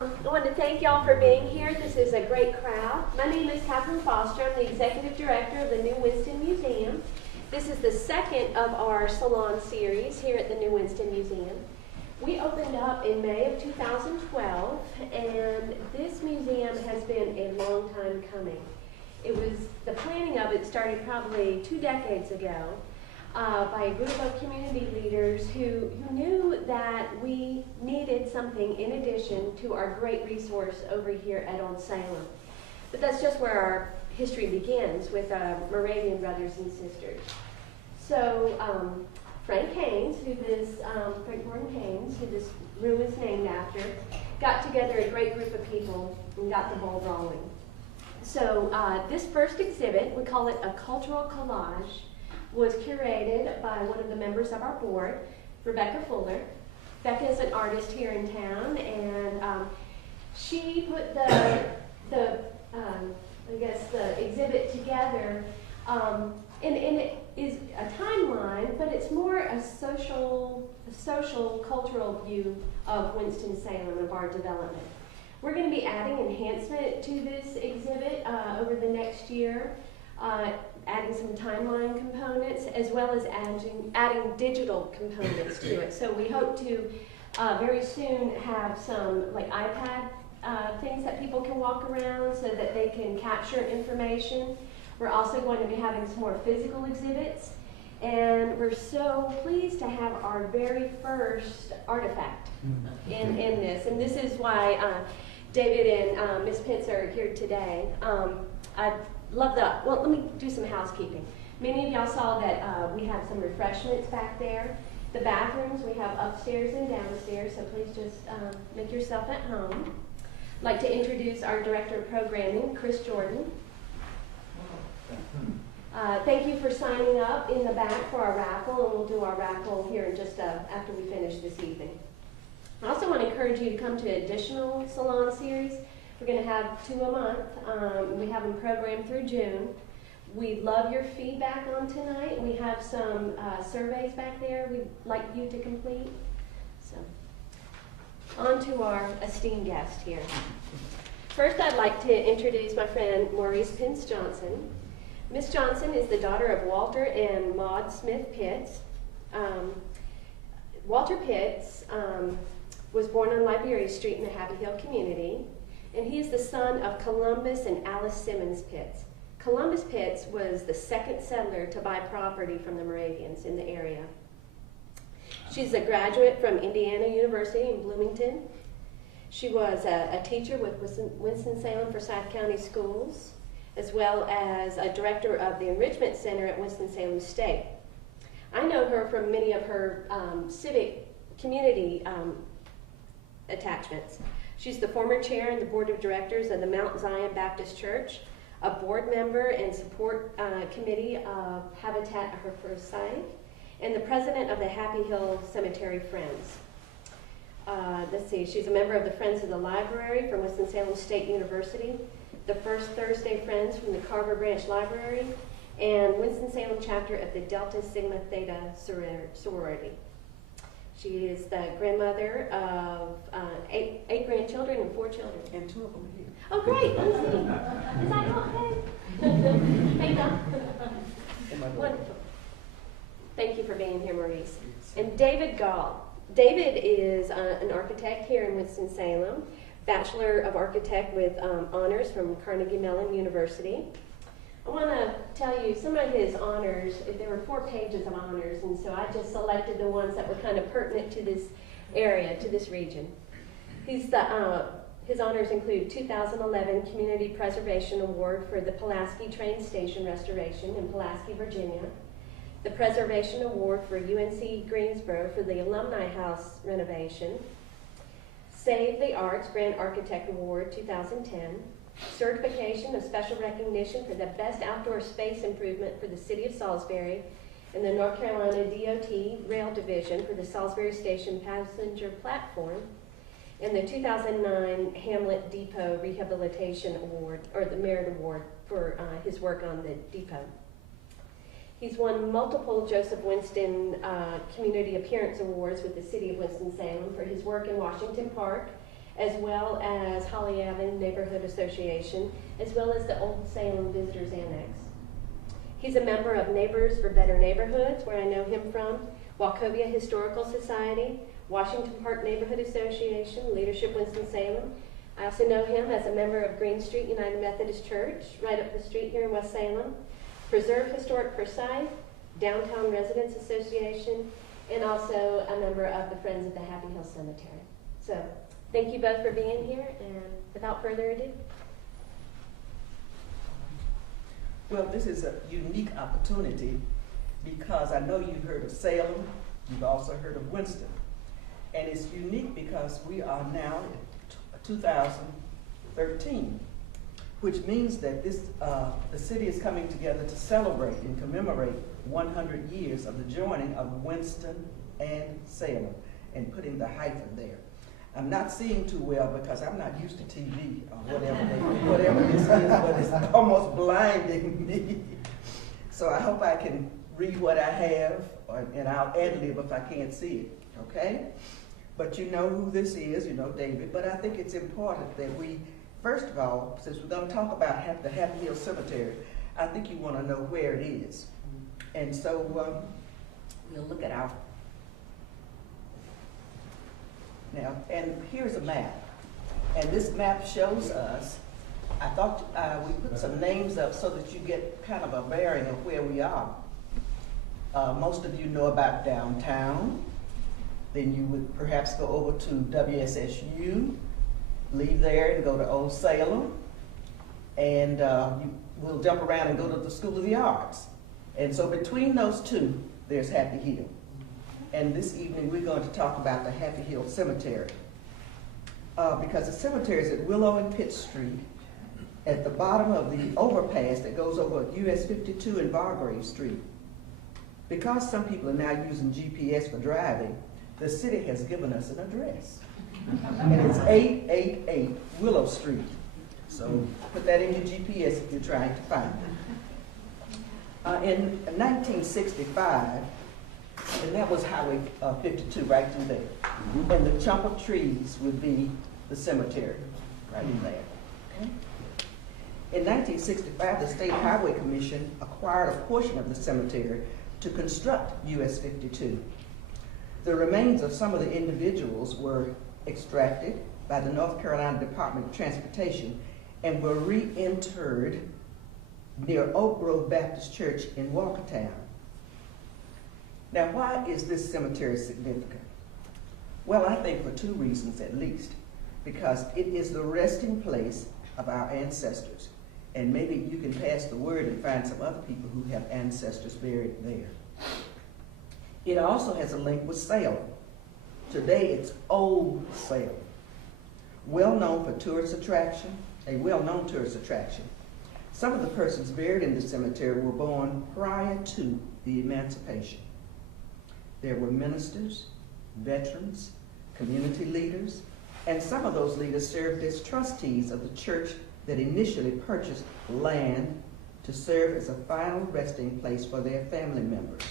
I want to thank y'all for being here. This is a great crowd. My name is Catherine Foster. I'm the Executive Director of the New Winston Museum. This is the second of our Salon series here at the New Winston Museum. We opened up in May of 2012, and this museum has been a long time coming. The planning of it started probably 2 decades ago. By a group of community leaders who knew that we needed something in addition to our great resource over here at Old Salem. But that's just where our history begins, with Moravian brothers and sisters. So Frank Gordon Haynes, who this room is named after, got together a great group of people and got the ball rolling. So this first exhibit, we call it a cultural collage, was curated by one of the members of our board, Rebecca Fuller. Becca is an artist here in town, and she put the exhibit together, and it is a timeline, but it's more a social, cultural view of Winston-Salem, of our development. We're going to be adding enhancement to this exhibit over the next year. Adding some timeline components, as well as adding digital components to it. So we hope to very soon have some like iPad things that people can walk around so that they can capture information. We're also going to be having some more physical exhibits, and we're so pleased to have our very first artifact in this. And this is why David and Ms. Pitts are here today. Well, let me do some housekeeping. Many of y'all saw that we have some refreshments back there. The bathrooms we have upstairs and downstairs, so please just make yourself at home. I'd like to introduce our Director of Programming, Chris Jordan. Thank you for signing up in the back for our raffle, and we'll do our raffle here in just after we finish this evening. I also want to encourage you to come to additional Salon series. We're going to have 2 a month. We have them programmed through June. We'd love your feedback on tonight. We have some surveys back there we'd like you to complete. So, on to our esteemed guest here. First, I'd like to introduce my friend Maurice Pitts Johnson. Miss Johnson is the daughter of Walter and Maud Smith Pitts. Walter Pitts was born on Liberia Street in the Happy Hill community. And he is the son of Columbus and Alice Simmons Pitts. Columbus Pitts was the second settler to buy property from the Moravians in the area. She's a graduate from Indiana University in Bloomington. She was a teacher with Winston-Salem Forsyth County Schools, as well as a director of the Enrichment Center at Winston-Salem State. I know her from many of her civic community attachments. She's the former chair in the board of directors of the Mount Zion Baptist Church, a board member and support committee of Habitat for Forsyth, and the president of the Happy Hill Cemetary Friends. She's a member of the Friends of the Library from Winston-Salem State University, the First Thursday Friends from the Carver Branch Library, and Winston-Salem chapter of the Delta Sigma Theta sorority. She is the grandmother of 8 grandchildren and 4 children. And 2 of them are here. Oh, great. Let me see. Is that okay? Hey, Doc. Wonderful. Thank you for being here, Maurice. And David Gall. David is an architect here in Winston-Salem, Bachelor of Architect with honors from Carnegie Mellon University. I want to tell you some of his honors. There were 4 pages of honors, and so I just selected the ones that were kind of pertinent to this area, to this region. His honors include 2011 Community Preservation Award for the Pulaski Train Station Restoration in Pulaski, Virginia, the Preservation Award for UNC Greensboro for the Alumni House renovation, Save the Arts Grand Architect Award 2010, certification of special recognition for the best outdoor space improvement for the city of Salisbury and the North Carolina DOT Rail Division for the Salisbury Station Passenger Platform, and the 2009 Hamlet Depot Rehabilitation Award, or the Merit Award, for his work on the depot. He's won multiple Joseph Winston Community Appearance Awards with the City of Winston-Salem for his work in Washington Park as well as Holly Avenue Neighborhood Association, as well as the Old Salem Visitors Annex. He's a member of Neighbors for Better Neighborhoods, where I know him from, Wachovia Historical Society, Washington Park Neighborhood Association, Leadership Winston-Salem. I also know him as a member of Green Street United Methodist Church, right up the street here in West Salem, Preserve Historic Forsyth, Downtown Residents Association, and also a member of the Friends of the Happy Hill Cemetery. So, thank you both for being here, and without further ado. Well, this is a unique opportunity because I know you've heard of Salem, you've also heard of Winston. And it's unique because we are now in 2013, which means that this, the city is coming together to celebrate and commemorate 100 years of the joining of Winston and Salem, and putting the hyphen there. I'm not seeing too well because I'm not used to TV or whatever this is, but it's almost blinding me. So I hope I can read what I have, and I'll ad-lib if I can't see it, okay? But you know who this is, you know David, but I think it's important that we, first of all, since we're going to talk about the Happy Hill Cemetery, I think you want to know where it is. And so we'll look at our, now, and here's a map. And this map shows us, I thought we put some names up so that you get kind of a bearing of where we are. Most of you know about downtown. Then you would perhaps go over to WSSU, leave there and go to Old Salem, and we'll jump around and go to the School of the Arts. And so between those two, there's Happy Hill. And this evening we're going to talk about the Happy Hill Cemetery. Because the cemetery is at Willow and Pitt Street, at the bottom of the overpass that goes over US 52 and Bargrave Street. Because some people are now using GPS for driving, the city has given us an address. And it's 888 Willow Street. So put that in your GPS if you're trying to find it. In 1965, and that was Highway 52 right through there. And the chunk of trees would be the cemetery right in there. Okay. In 1965, the State Highway Commission acquired a portion of the cemetery to construct US 52. The remains of some of the individuals were extracted by the North Carolina Department of Transportation and were reinterred near Oak Grove Baptist Church in Walkertown. Now, why is this cemetery significant? Well, I think for two reasons at least. Because it is the resting place of our ancestors. And maybe you can pass the word and find some other people who have ancestors buried there. It also has a link with Salem. Today it's Old Salem. Well known for tourist attraction, a well-known tourist attraction. Some of the persons buried in the cemetery were born prior to the emancipation. There were ministers, veterans, community leaders, and some of those leaders served as trustees of the church that initially purchased land to serve as a final resting place for their family members,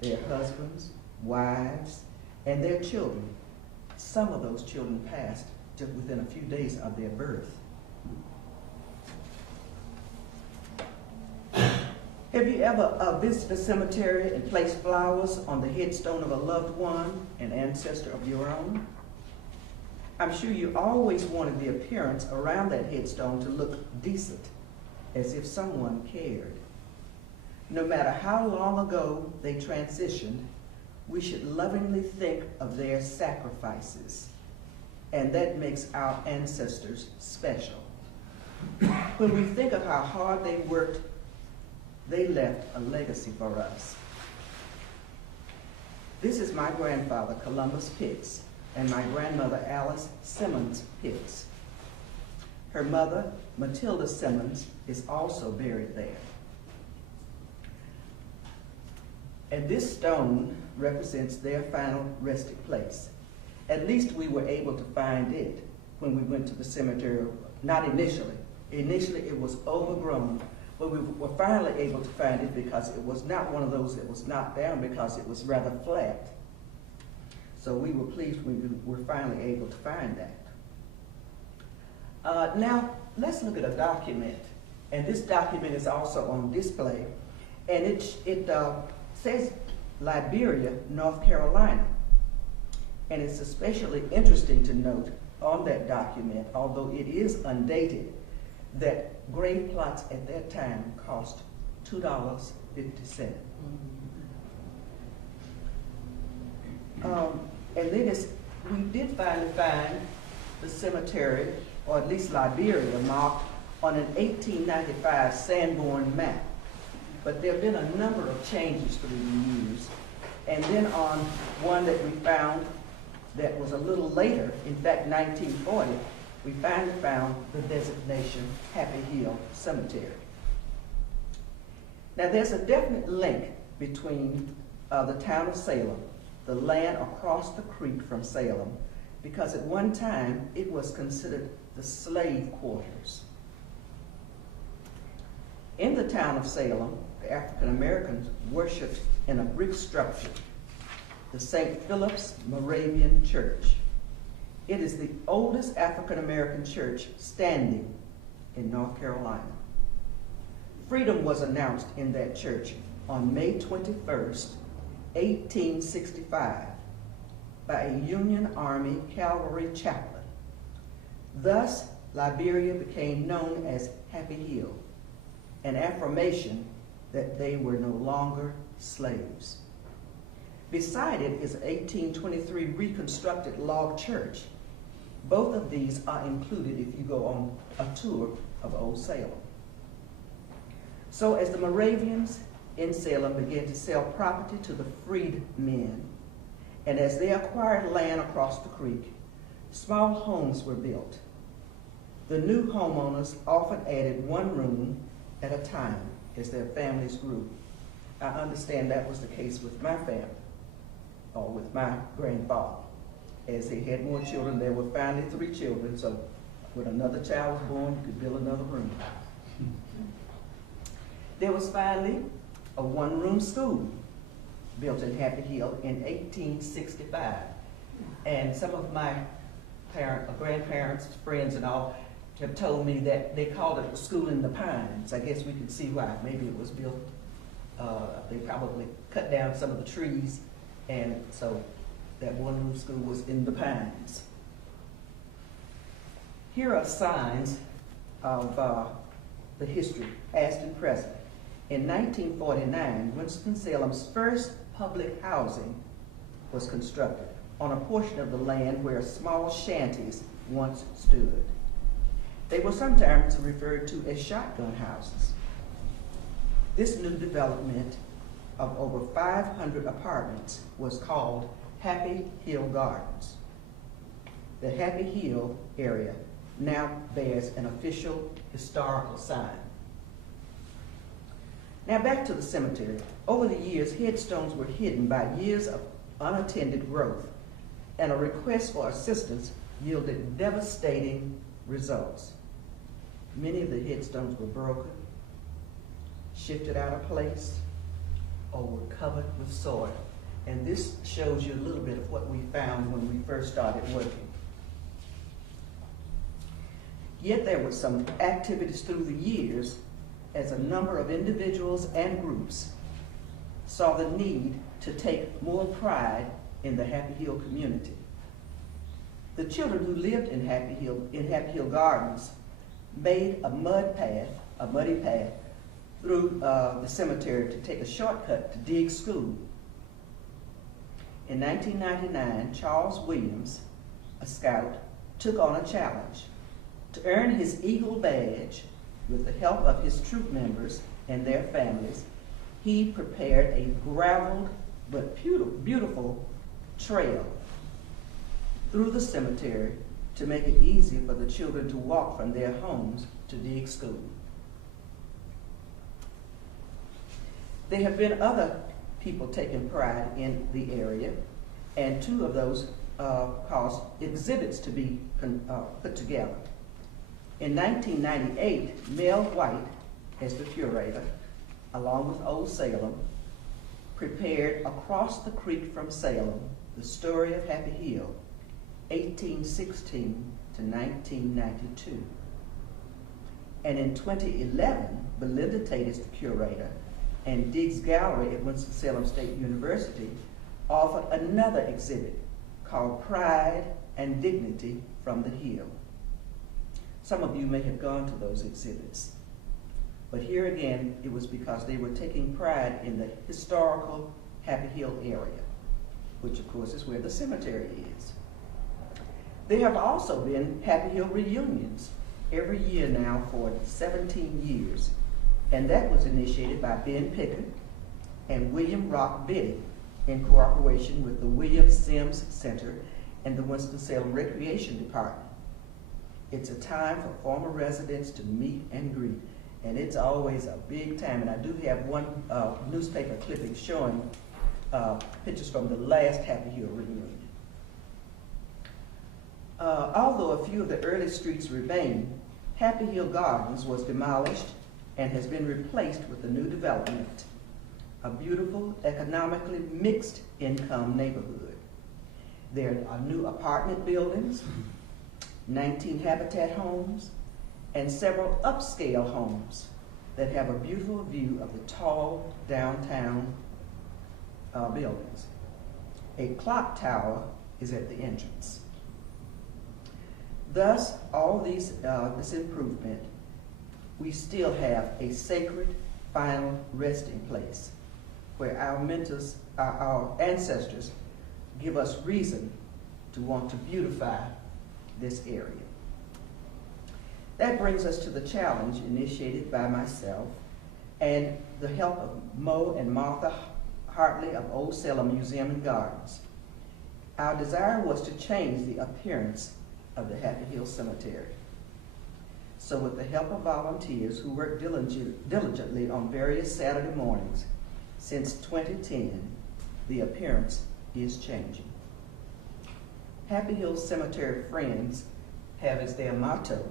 their husbands, wives, and their children. Some of those children passed just within a few days of their birth. Have you ever visited a cemetery and placed flowers on the headstone of a loved one, an ancestor of your own? I'm sure you always wanted the appearance around that headstone to look decent, as if someone cared. No matter how long ago they transitioned, we should lovingly think of their sacrifices, and that makes our ancestors special. When we think of how hard they worked, they left a legacy for us. This is my grandfather, Columbus Pitts, and my grandmother, Alice Simmons Pitts. Her mother, Matilda Simmons, is also buried there. And this stone represents their final resting place. At least we were able to find it when we went to the cemetery, not initially. Initially it was overgrown, but we were finally able to find it because it was not one of those that was knocked down, because it was rather flat. So we were pleased we were finally able to find that. Now, let's look at a document. And this document is also on display. And it says Liberia, North Carolina. And it's especially interesting to note on that document, although it is undated, that grave plots at that time cost $2.50. And then we did finally find the cemetery, or at least Liberia, marked on an 1895 Sanborn map. But there have been a number of changes through the years. And then on one that we found that was a little later, in fact 1940, we finally found the designation Happy Hill Cemetery. Now there's a definite link between the town of Salem, the land across the creek from Salem, because at one time it was considered the slave quarters. In the town of Salem, the African Americans worshiped in a brick structure, the St. Philip's Moravian Church. It is the oldest African American church standing in North Carolina. Freedom was announced in that church on May 21st, 1865, by a Union Army cavalry chaplain. Thus, Liberia became known as Happy Hill, an affirmation that they were no longer slaves. Beside it is an 1823 reconstructed log church. Both of these are included if you go on a tour of Old Salem. So as the Moravians in Salem began to sell property to the freedmen, and as they acquired land across the creek, small homes were built. The new homeowners often added one room at a time as their families grew. I understand that was the case with my family, or with my grandfather. As they had more children, there were finally 3 children, so when another child was born, you could build another room. There was finally a one-room school built in Happy Hill in 1865. And some of my grandparents, friends and all, have told me that they called it a school in the pines. I guess we can see why. Maybe it was built, they probably cut down some of the trees, and so that one-room school was in the pines. Here are signs of the history, past and present. In 1949, Winston-Salem's first public housing was constructed on a portion of the land where small shanties once stood. They were sometimes referred to as shotgun houses. This new development of over 500 apartments was called Happy Hill Gardens. The Happy Hill area now bears an official historical sign. Now back to the cemetery. Over the years, headstones were hidden by years of unattended growth, and a request for assistance yielded devastating results. Many of the headstones were broken, shifted out of place, or were covered with soil. And this shows you a little bit of what we found when we first started working. Yet there were some activities through the years as a number of individuals and groups saw the need to take more pride in the Happy Hill community. The children who lived in Happy Hill Gardens made a muddy path through the cemetery to take a shortcut to dig school. In 1999, Charles Williams, a scout, took on a challenge. To earn his Eagle badge, with the help of his troop members and their families, he prepared a graveled but beautiful trail through the cemetery to make it easier for the children to walk from their homes to dig school. There have been other people taking pride in the area, and 2 of those caused exhibits to be put together. In 1998, Mel White, as the curator, along with Old Salem, prepared Across the Creek from Salem, the story of Happy Hill, 1816 to to 1992. And in 2011, Belinda Tate is the curator, and Diggs Gallery at Winston-Salem State University offered another exhibit called Pride and Dignity from the Hill. Some of you may have gone to those exhibits, but here again, it was because they were taking pride in the historical Happy Hill area, which of course is where the cemetery is. There have also been Happy Hill reunions every year now for 17 years, and that was initiated by Ben Pickett and William Rock Biddy in cooperation with the William Sims Center and the Winston-Salem Recreation Department. It's a time for former residents to meet and greet, and it's always a big time. And I do have one newspaper clipping showing pictures from the last Happy Hill reunion. Although a few of the early streets remain, Happy Hill Gardens was demolished and has been replaced with a new development, a beautiful, economically mixed income neighborhood. There are new apartment buildings, 19 Habitat homes, and several upscale homes that have a beautiful view of the tall downtown buildings. A clock tower is at the entrance. Thus, all this improvement, we still have a sacred final resting place where our ancestors give us reason to want to beautify this area. That brings us to the challenge initiated by myself and the help of Mo and Martha Hartley of Old Salem Museum and Gardens. Our desire was to change the appearance of the Happy Hill Cemetery. So with the help of volunteers who work diligently on various Saturday mornings since 2010, the appearance is changing. Happy Hill Cemetery Friends have as their motto,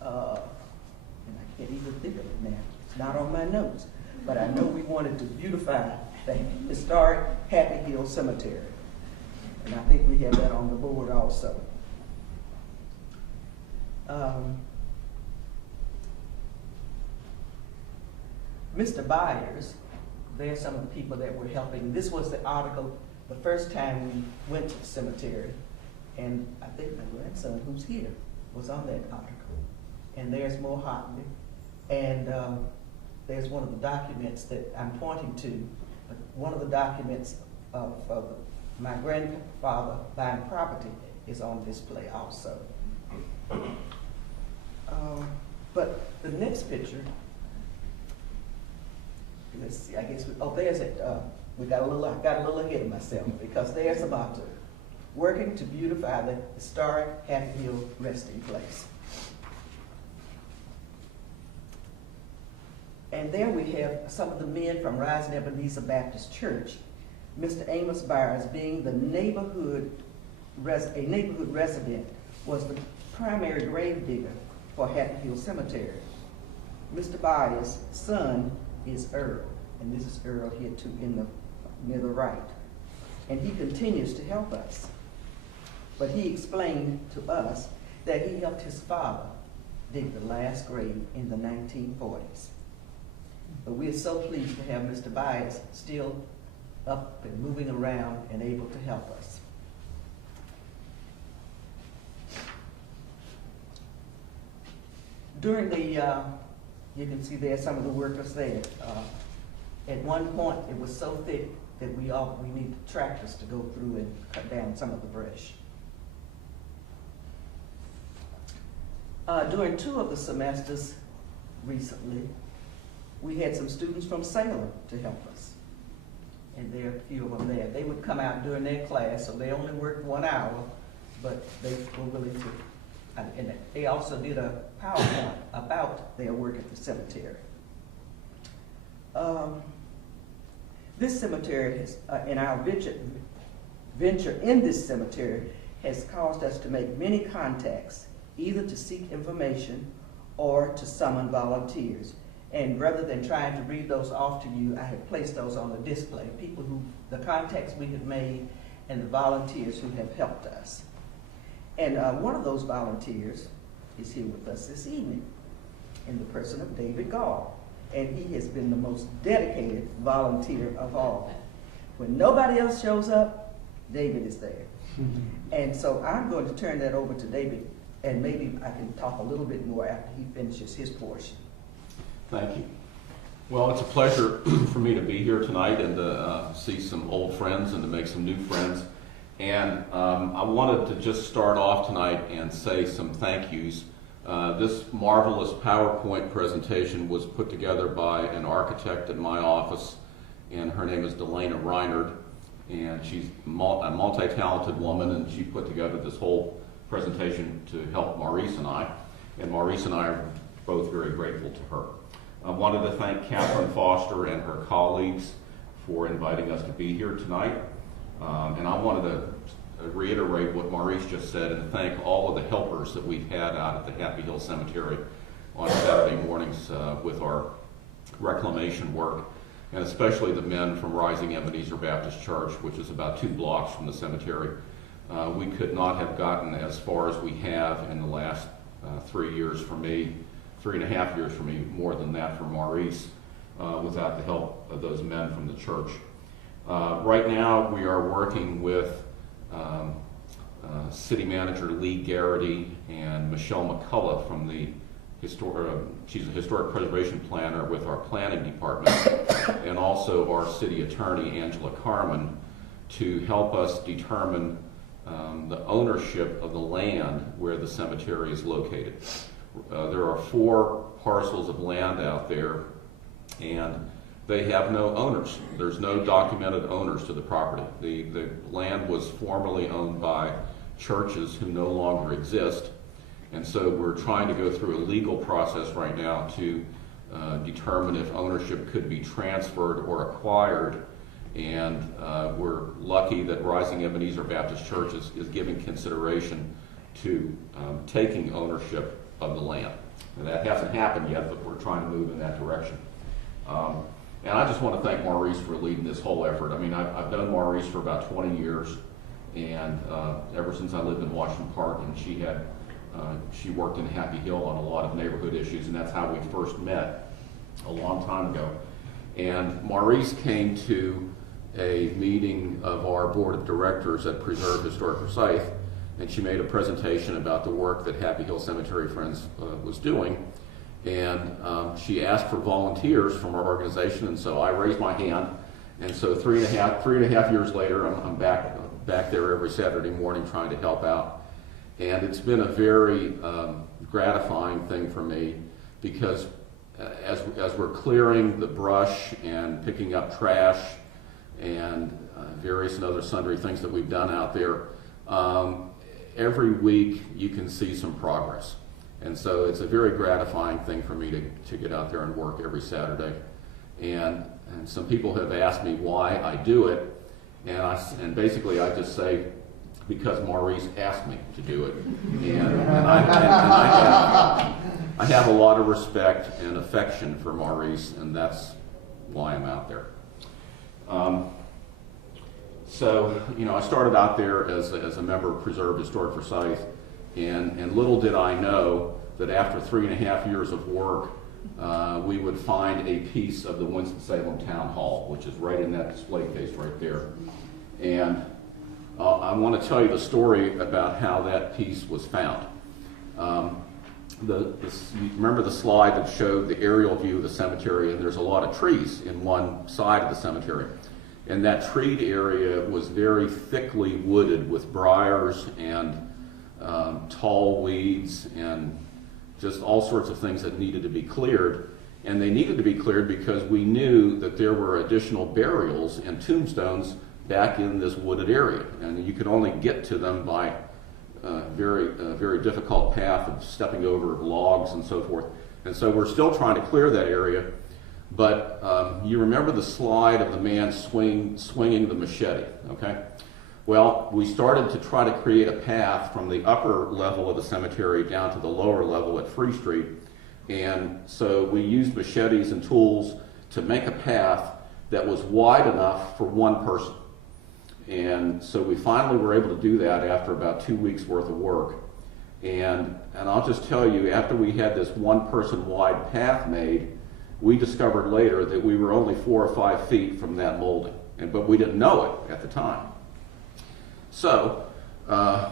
and I can't even think of it now, it's not on my notes, but I know we wanted to beautify the historic Happy Hill Cemetery. And I think we have that on the board also. Mr. Byers, they're some of the people that were helping. This was the article the first time we went to the cemetery, and I think my grandson, who's here, was on that article. And there's Mo Hartley, and there's one of the documents that I'm pointing to. One of the documents of my grandfather buying property is on display also. But the next picture, let's see, I guess, there's it. I got a little ahead of myself because there's about working to beautify the historic Happy Hill resting place. And there we have some of the men from Rising Ebenezer Baptist Church. Mr. Amos Byers, being the neighborhood resident, was the primary grave digger for Happy Hill Cemetery. Mr. Byers' son is Earl, and this is Earl here too near the right. And he continues to help us. But he explained to us that he helped his father dig the last grave in the 1940s. But we are so pleased to have Mr. Byers still up and moving around and able to help us. During the, you can see there some of the workers there. At one point, it was so thick that we needed tractors to go through and cut down some of the brush. During 2 of the semesters recently, we had some students from Salem to help us. And there are a few of them there. They would come out during their class, so they only worked 1 hour, but they were willing to, and they also did a PowerPoint about their work at the cemetery. This cemetery has, in our venture in this cemetery has caused us to make many contacts, either to seek information or to summon volunteers. And rather than trying to read those off to you, I have placed those on the display. The contacts we have made and the volunteers who have helped us. And one of those volunteers is here with us this evening, in the person of David Gall. And he has been the most dedicated volunteer of all. When nobody else shows up, David is there. And so I'm going to turn that over to David, and maybe I can talk a little bit more after he finishes his portion. Thank you. Well, it's a pleasure for me to be here tonight and to see some old friends and to make some new friends. And I wanted to just start off tonight and say some thank yous. This marvelous PowerPoint presentation was put together by an architect at my office, and her name is Delana Reinard, and she's a multi-talented woman, and she put together this whole presentation to help Maurice and I, and Maurice and I are both very grateful to her. I wanted to thank Catherine Foster and her colleagues for inviting us to be here tonight, and I wanted to reiterate what Maurice just said and thank all of the helpers that we've had out at the Happy Hill Cemetery on Saturday mornings with our reclamation work, and especially the men from Rising Ebenezer Baptist Church, which is about 2 blocks from the cemetery. We could not have gotten as far as we have in the last 3 years for me, 3.5 years for me, more than that for Maurice, without the help of those men from the church. Right now we are working with City Manager Lee Garrity and Michelle McCullough from the she's a historic preservation planner with our planning department, and also our city attorney Angela Carmen, to help us determine the ownership of the land where the cemetery is located. There are 4 parcels of land out there, and they have no owners. There's no documented owners to the property. The land was formerly owned by churches who no longer exist, and so we're trying to go through a legal process right now to determine if ownership could be transferred or acquired, and we're lucky that Rising Ebenezer Baptist Church is giving consideration to taking ownership of the land. And that hasn't happened yet, but we're trying to move in that direction. And I just want to thank Maurice for leading this whole effort. I mean, I've known Maurice for about 20 years, and ever since I lived in Washington Park, and she worked in Happy Hill on a lot of neighborhood issues, and that's how we first met a long time ago. And Maurice came to a meeting of our board of directors at Preserve Historic Forsyth, and she made a presentation about the work that Happy Hill Cemetery Friends was doing. And she asked for volunteers from our organization, and so I raised my hand. And so three and a half years later, I'm back there every Saturday morning trying to help out. And it's been a very gratifying thing for me, because as we're clearing the brush and picking up trash and various and other sundry things that we've done out there, every week you can see some progress. And so it's a very gratifying thing for me to get out there and work every Saturday. And some people have asked me why I do it, and basically I just say, because Maurice asked me to do it. And I have a lot of respect and affection for Maurice, and that's why I'm out there. So, you know, I started out there as a member of Preserve Historic Forsyth, and little did I know that after 3.5 years of work, we would find a piece of the Winston-Salem Town Hall, which is right in that display case right there. And I want to tell you the story about how that piece was found. Remember the slide that showed the aerial view of the cemetery, and there's a lot of trees in one side of the cemetery. And that treed area was very thickly wooded with briars and tall weeds and just all sorts of things that needed to be cleared. And they needed to be cleared because we knew that there were additional burials and tombstones back in this wooded area. And you could only get to them by a very difficult path of stepping over logs and so forth. And so we're still trying to clear that area. But you remember the slide of the man swinging the machete, okay? Well, we started to try to create a path from the upper level of the cemetery down to the lower level at Free Street. And so we used machetes and tools to make a path that was wide enough for one person. And so we finally were able to do that after about 2 weeks worth of work. And I'll just tell you, after we had this one person wide path made, we discovered later that we were only 4 or 5 feet from that molding, but we didn't know it at the time. So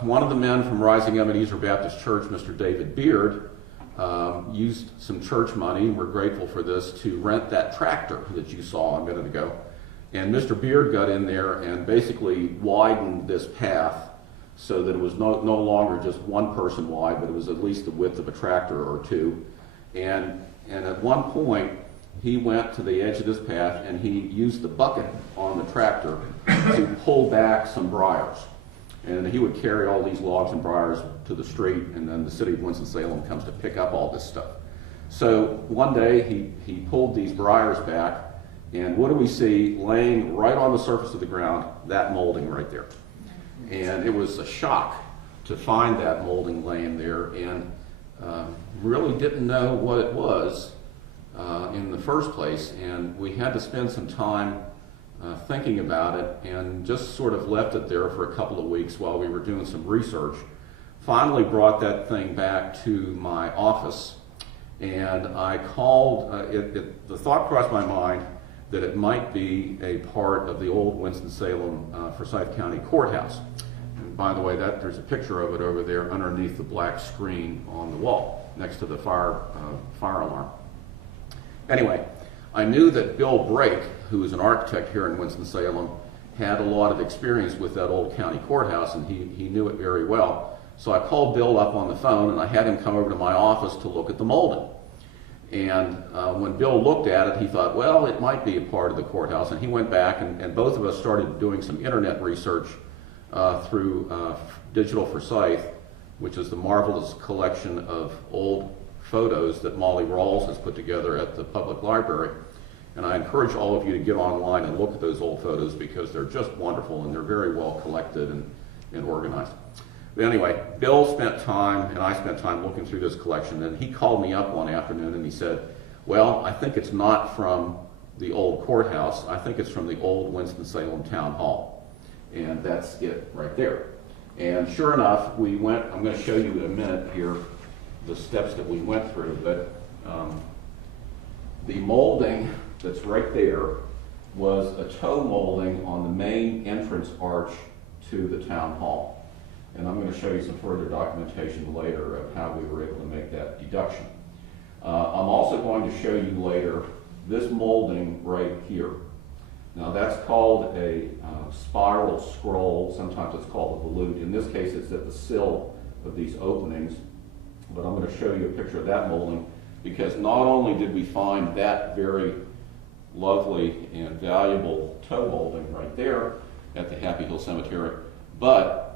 one of the men from Rising Ebenezer Baptist Church, Mr. David Beard, used some church money, and we're grateful for this, to rent that tractor that you saw a minute ago. And Mr. Beard got in there and basically widened this path so that it was no longer just one person wide, but it was at least the width of a tractor or two. And at one point, he went to the edge of this path and he used the bucket on the tractor to pull back some briars. And he would carry all these logs and briars to the street, and then the city of Winston-Salem comes to pick up all this stuff. So one day he pulled these briars back, and what do we see laying right on the surface of the ground? That molding right there. And it was a shock to find that molding laying there, and really didn't know what it was in the first place. And we had to spend some time thinking about it, and just sort of left it there for a couple of weeks while we were doing some research. Finally brought that thing back to my office, and I called, the thought crossed my mind that it might be a part of the old Winston-Salem Forsyth County Courthouse. And by the way, there's a picture of it over there underneath the black screen on the wall next to the fire alarm. Anyway, I knew that Bill Brake, who is an architect here in Winston-Salem, had a lot of experience with that old county courthouse, and he knew it very well. So I called Bill up on the phone, and I had him come over to my office to look at the molding. And when Bill looked at it, he thought, well, it might be a part of the courthouse. And he went back, and both of us started doing some internet research through Digital Forsyth, which is the marvelous collection of old photos that Molly Rawls has put together at the public library. And I encourage all of you to get online and look at those old photos, because they're just wonderful and they're very well collected and organized. But anyway, Bill spent time, and I spent time looking through this collection, and he called me up one afternoon and he said, well, I think it's not from the old courthouse, I think it's from the old Winston-Salem Town Hall. And that's it right there. And sure enough, we went, I'm going to show you in a minute here the steps that we went through, but the molding that's right there was a toe molding on the main entrance arch to the town hall. And I'm going to show you some further documentation later of how we were able to make that deduction. I'm also going to show you later this molding right here. Now that's called a spiral scroll, sometimes it's called a volute. In this case it's at the sill of these openings, but I'm going to show you a picture of that molding, because not only did we find that very lovely and valuable toe molding right there at the Happy Hill Cemetery, but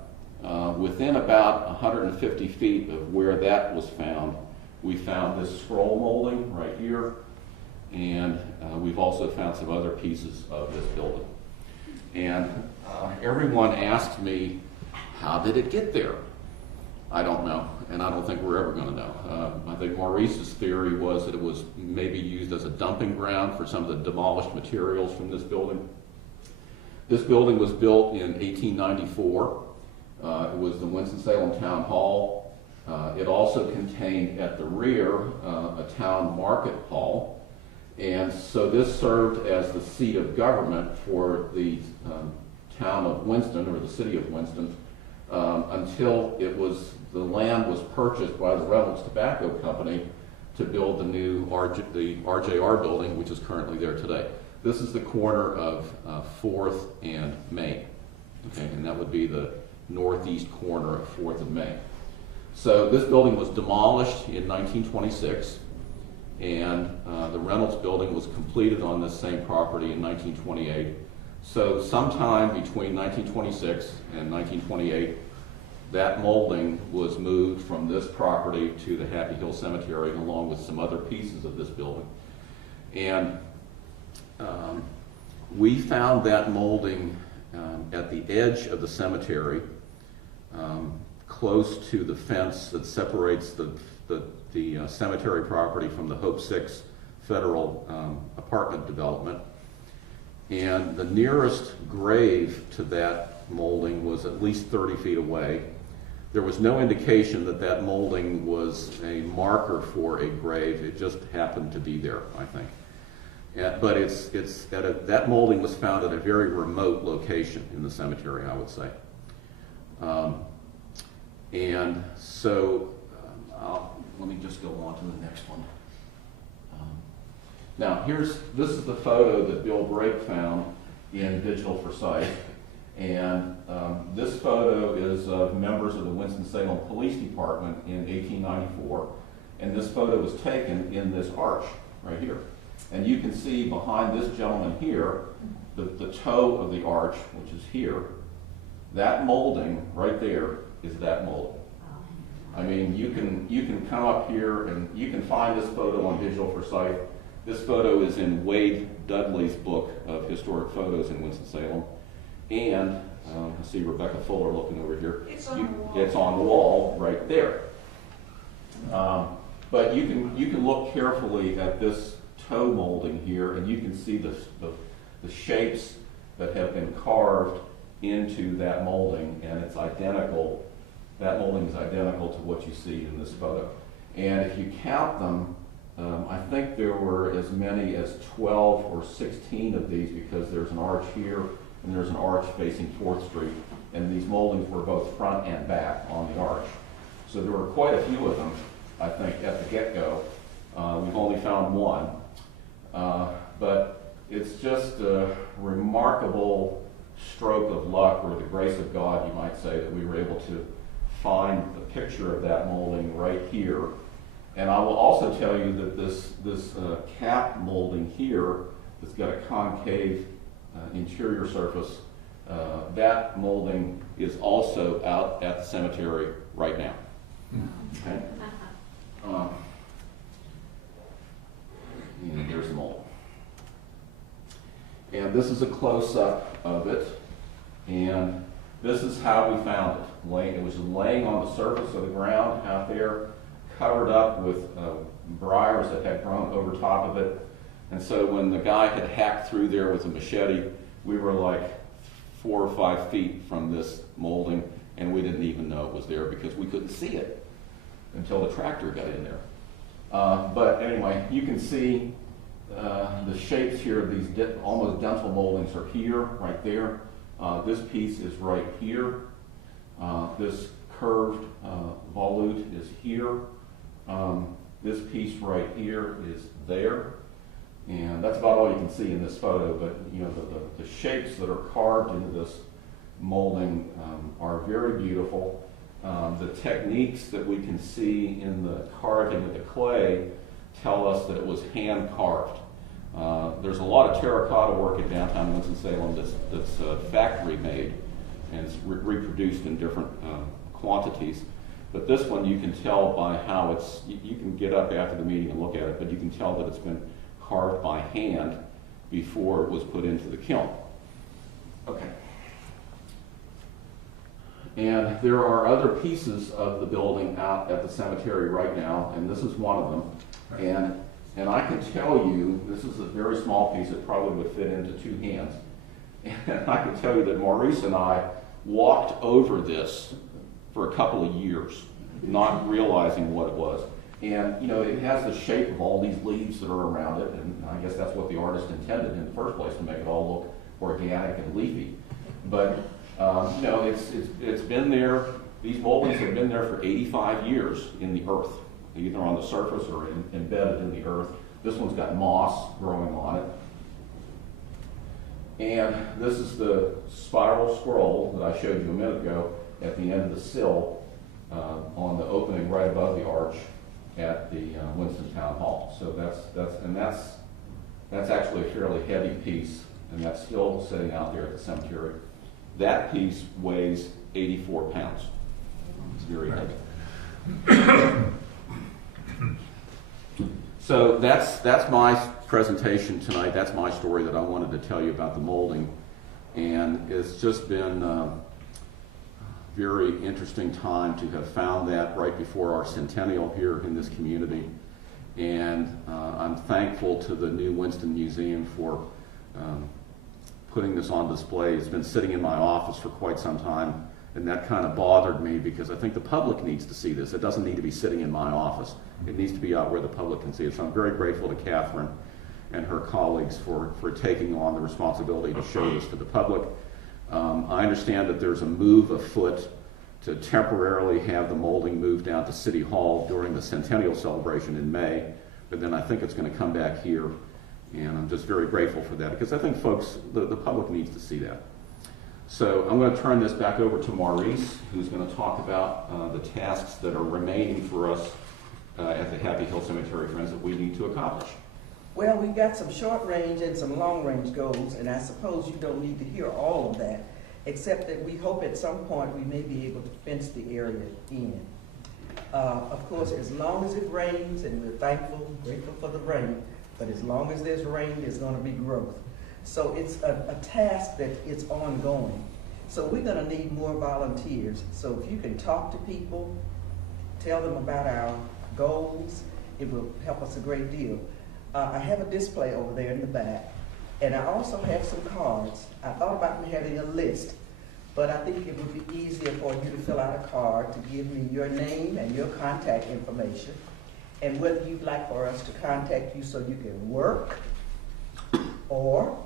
within about 150 feet of where that was found, we found this scroll molding right here, and we've also found some other pieces of this building. And everyone asked me, how did it get there? I don't know, and I don't think we're ever going to know. I think Maurice's theory was that it was maybe used as a dumping ground for some of the demolished materials from this building. This building was built in 1894. It was the Winston-Salem Town Hall. It also contained at the rear a town market hall. And so this served as the seat of government for the town of Winston, or the city of Winston, until the land was purchased by the Reynolds Tobacco Company to build the new RJR building, which is currently there today. This is the corner of 4th and Main, okay, and that would be the northeast corner of 4th and Main. So this building was demolished in 1926, and the Reynolds building was completed on this same property in 1928. So sometime between 1926 and 1928, that molding was moved from this property to the Happy Hill Cemetery, along with some other pieces of this building. And we found that molding at the edge of the cemetery, close to the fence that separates the cemetery property from the Hope 6 federal apartment development. And the nearest grave to that molding was at least 30 feet away. There was no indication that that molding was a marker for a grave. It just happened to be there, I think. But that molding was found at a very remote location in the cemetery, I would say. And so, let me just go on to the next one. Now, this is the photo that Bill Brake found in Digital Forsyth. And this photo is of members of the Winston-Salem Police Department in 1894. And this photo was taken in this arch right here. And you can see behind this gentleman here, the toe of the arch, which is here. That molding right there is that molding. I mean, you can come up here and you can find this photo on Digital Forsyth. This photo is in Wade Dudley's book of historic photos in Winston-Salem. And I see Rebecca Fuller looking over here. It's on the wall. It's on the wall right there. But you can look carefully at this toe molding here, and you can see the shapes that have been carved into that molding, and it's identical. That molding is identical to what you see in this photo. And if you count them, I think there were as many as 12 or 16 of these, because there's an arch here and there's an arch facing 4th Street, and these moldings were both front and back on the arch. So there were quite a few of them, I think, at the get-go. We've only found one. But it's just a remarkable stroke of luck, or the grace of God, you might say, that we were able to find the picture of that molding right here. And I will also tell you that this cap molding here that's got a concave interior surface, that molding is also out at the cemetery right now. Okay? And here's the mold. And this is a close-up of it, and this is how we found it. It was laying on the surface of the ground out there, covered up with briars that had grown over top of it. And so when the guy had hacked through there with a machete, we were like 4 or 5 feet from this molding, and we didn't even know it was there because we couldn't see it until the tractor got in there. But anyway, you can see the shapes here of these almost dental moldings are here, right there. This piece is right here. This curved volute is here. This piece right here is there. And that's about all you can see in this photo, but you know, the shapes that are carved into this molding are very beautiful. The techniques that we can see in the carving of the clay tell us that it was hand carved. There's a lot of terracotta work at downtown Winston-Salem that's factory made, and it's reproduced in different quantities. But this one you can tell by how it's, you can get up after the meeting and look at it, but you can tell that it's been carved by hand before it was put into the kiln. Okay. And there are other pieces of the building out at the cemetery right now, and this is one of them. And I can tell you, this is a very small piece, it probably would fit into 2 hands. And I can tell you that Maurice and I walked over this for a couple of years, not realizing what it was. And you know, it has the shape of all these leaves that are around it, and I guess that's what the artist intended in the first place, to make it all look organic and leafy. But you know, it's been there, these moldings have been there for 85 years in the earth, either on the surface or embedded in the earth. This one's got moss growing on it. And this is the spiral scroll that I showed you a minute ago at the end of the sill on the opening right above the arch at the Winston Town Hall. So that's actually a fairly heavy piece, and that's still sitting out there at the cemetery. That piece weighs 84 pounds. It's very heavy. So that's my presentation tonight. That's my story that I wanted to tell you about the molding. And it's just been a very interesting time to have found that right before our centennial here in this community. And I'm thankful to the new Winston Museum for putting this on display. It's been sitting in my office for quite some time, and that kind of bothered me because I think the public needs to see this. It doesn't need to be sitting in my office. It needs to be out where the public can see it. So I'm very grateful to Catherine and her colleagues for taking on the responsibility to show this to the public. I understand that there's a move afoot to temporarily have the molding moved down to City Hall during the centennial celebration in May, but then I think it's going to come back here, and I'm just very grateful for that because I think folks, the public needs to see that. So I'm going to turn this back over to Maurice, who's going to talk about the tasks that are remaining for us at the Happy Hill Cemetery Friends that we need to accomplish. Well, we've got some short range and some long range goals, and I suppose you don't need to hear all of that, except that we hope at some point we may be able to fence the area in. Of course, as long as it rains, and we're grateful for the rain, but as long as there's rain, there's going to be growth. So it's a task that is ongoing. So we're going to need more volunteers. So if you can talk to people, tell them about our goals, it will help us a great deal. I have a display over there in the back, and I also have some cards. I thought about having a list, but I think it would be easier for you to fill out a card to give me your name and your contact information, and whether you'd like for us to contact you so you can work, or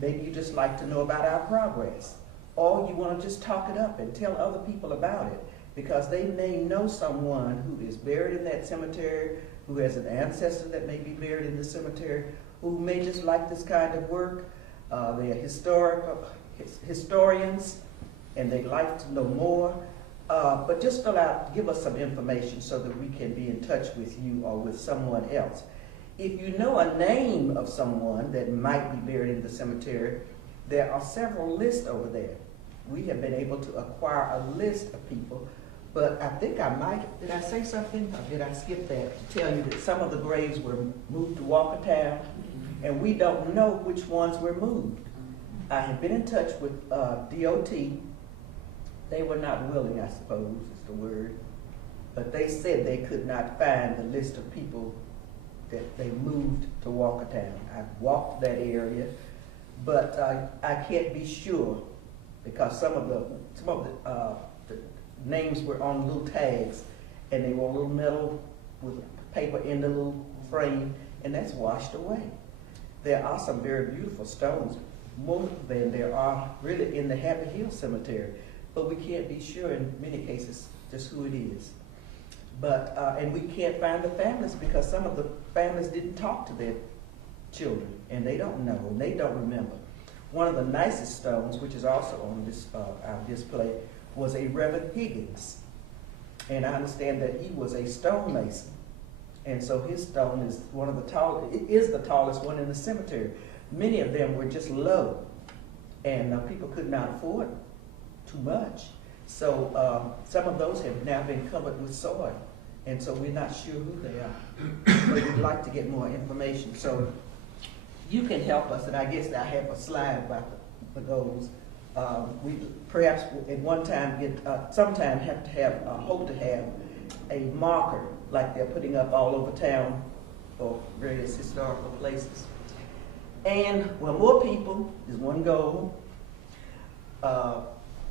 maybe you just like to know about our progress, or you want to just talk it up and tell other people about it, because they may know someone who is buried in that cemetery, who has an ancestor that may be buried in the cemetery, who may just like this kind of work. They are historians, and they'd like to know more. But just give us some information so that we can be in touch with you or with someone else. If you know a name of someone that might be buried in the cemetery, there are several lists over there. We have been able to acquire a list of people, but I think did I say something, or did I skip that, to tell you that some of the graves were moved to Walkertown, and we don't know which ones were moved. I have been in touch with DOT. They were not willing, I suppose is the word, but they said they could not find the list of people that they moved to Walkertown. I've walked that area, but I can't be sure because some of the names were on little tags, and they were a little metal with paper in the little frame, and that's washed away. There are some very beautiful stones, more than there are really in the Happy Hill Cemetery, but we can't be sure in many cases just who it is. But and we can't find the families because some of the families didn't talk to their children, and they don't know, and they don't remember. One of the nicest stones, which is also on this our display, was a Reverend Higgins, and I understand that he was a stonemason, and so his stone is one of the tallest. It is the tallest one in the cemetery. Many of them were just low, and people could not afford too much. So some of those have now been covered with soil, and so we're not sure who they are. But we'd like to get more information. So you can help us, and I guess I have a slide about the goals. We perhaps at one time sometime have to hope to have a marker like they're putting up all over town for various historical places. And well, more people is one goal.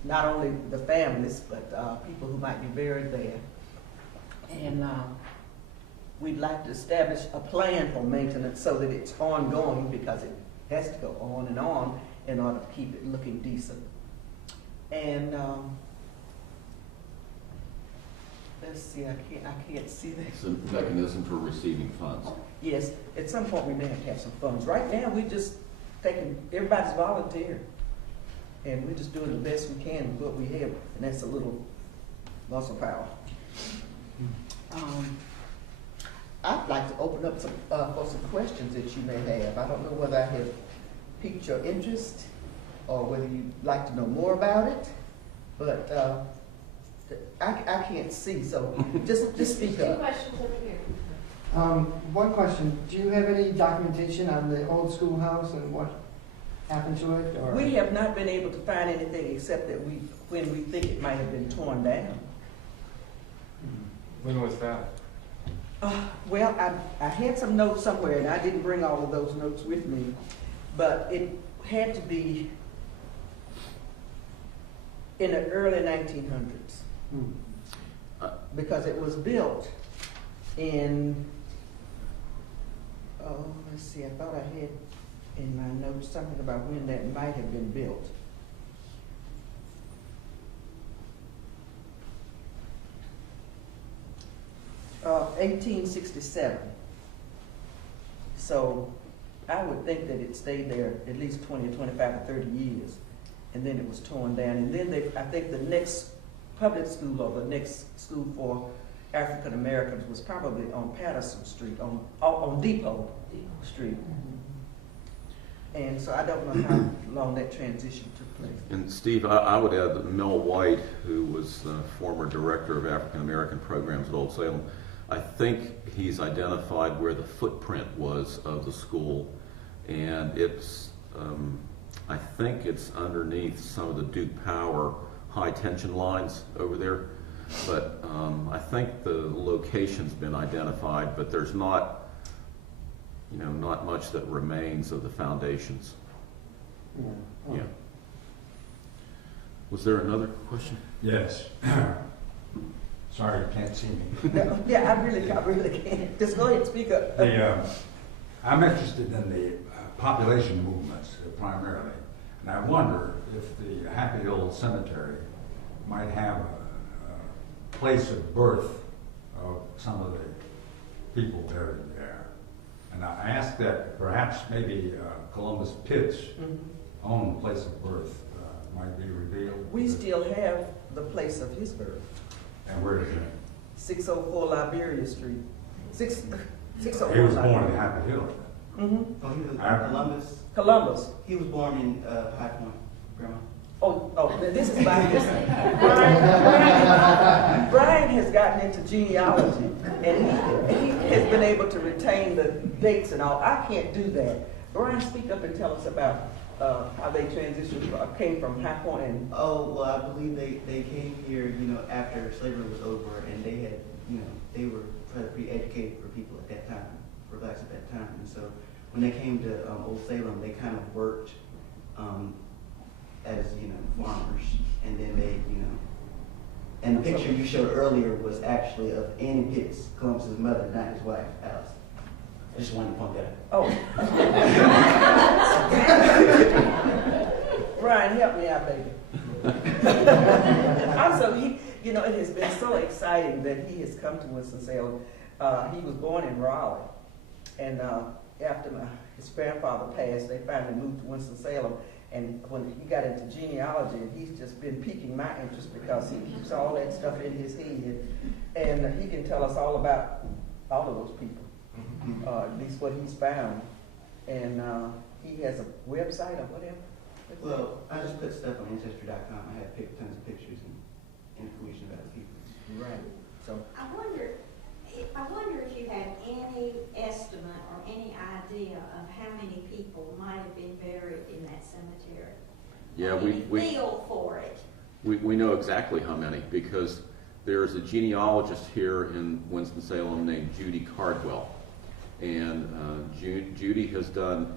Not only the families, but people who might be buried there. And we'd like to establish a plan for maintenance so that it's ongoing, because it has to go on and on in order to keep it looking decent. And let's see, I can't see that. It's a mechanism for receiving funds. Yes, at some point we may have some funds. Right now we're just taking, everybody's volunteer, and we're just doing the best we can with what we have, and that's a little muscle power. I'd like to open up for some questions that you may have. I don't know whether I have piqued your interest or whether you'd like to know more about it, but I can't see, so just speak up. 2 questions over here. One question, do you have any documentation on the old schoolhouse and what happened to it? Or? We have not been able to find anything except that when we think it might have been torn down. When was that? Well, I had some notes somewhere, and I didn't bring all of those notes with me, but it had to be in the early 1900s. Because it was built in, let's see, I thought I had in my notes something about when that might have been built. Uh, 1867. So I would think that it stayed there at least 20, 25, or 30 years. And then it was torn down. And then I think the next public school or the next school for African Americans was probably on Patterson Street, on Depot Street. And so I don't know how long that transition took place. And Steve, I would add that Mel White, who was the former director of African American programs at Old Salem, I think he's identified where the footprint was of the school, and it's, I think it's underneath some of the Duke Power high tension lines over there. But I think the location's been identified, but there's not, not much that remains of the foundations. Yeah. Was there another question? Yes. Sorry, you can't see me. Yeah, I really can't. Just go ahead and speak up. I'm interested in the population movements primarily, and I wonder if the Happy Old Cemetery might have a place of birth of some of the people buried there. And I ask that perhaps maybe Columbus Pitts' own place of birth might be revealed. We still have the place of his birth. And where is it? 604 Liberia Street. 604 He was born Liberia. in Happy Hill. Mm-hmm. Oh, he was Columbus. Columbus. He was born in High Point, Grandma. Oh, this is my business. Brian has gotten into genealogy, and he has been able to retain the dates and all. I can't do that. Brian, speak up and tell us about how they came from High Point and. Oh, well, I believe they came here, after slavery was over, and they had, they were pretty educated for people at that time, for blacks at that time. And so when they came to Old Salem, they kind of worked as, farmers. And then they, and the picture you showed earlier was actually of Annie Pitts, Columbus's mother, not his wife, Alice. I just wanted to point that out. Oh. Brian, help me out, baby. Also, it has been so exciting that he has come to Winston-Salem. He was born in Raleigh, and after his grandfather passed, they finally moved to Winston-Salem. And when he got into genealogy, and he's just been piquing my interest because he keeps all that stuff in his head, and he can tell us all about all of those people, at least what he's found. And he has a website or whatever. Well, I just put stuff on Ancestry.com. I have tons of pictures and information about the people. Right. So I wonder if you have any estimate or any idea of how many people might have been buried in that cemetery. Yeah, we feel for it. We know exactly how many, because there's a genealogist here in Winston-Salem named Judy Cardwell. And Judy has done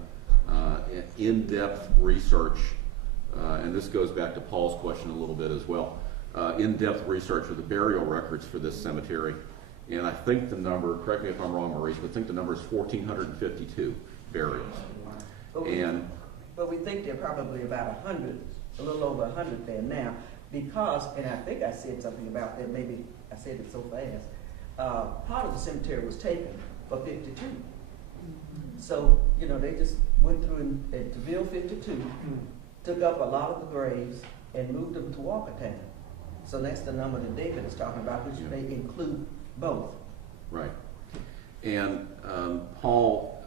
in-depth research, and this goes back to Paul's question a little bit as well, in-depth research of the burial records for this cemetery. And I think the number, correct me if I'm wrong, Maurice, but I think the number is 1,452 burials. But we think there are probably about 100, a little over 100 there now, because, and I think I said something about that, maybe I said it so fast, part of the cemetery was taken for 52. So, they just went through and to build 52, took up a lot of the graves and moved them to Walkertown. So that's the number that David is talking about, which may include both. Right. And Paul,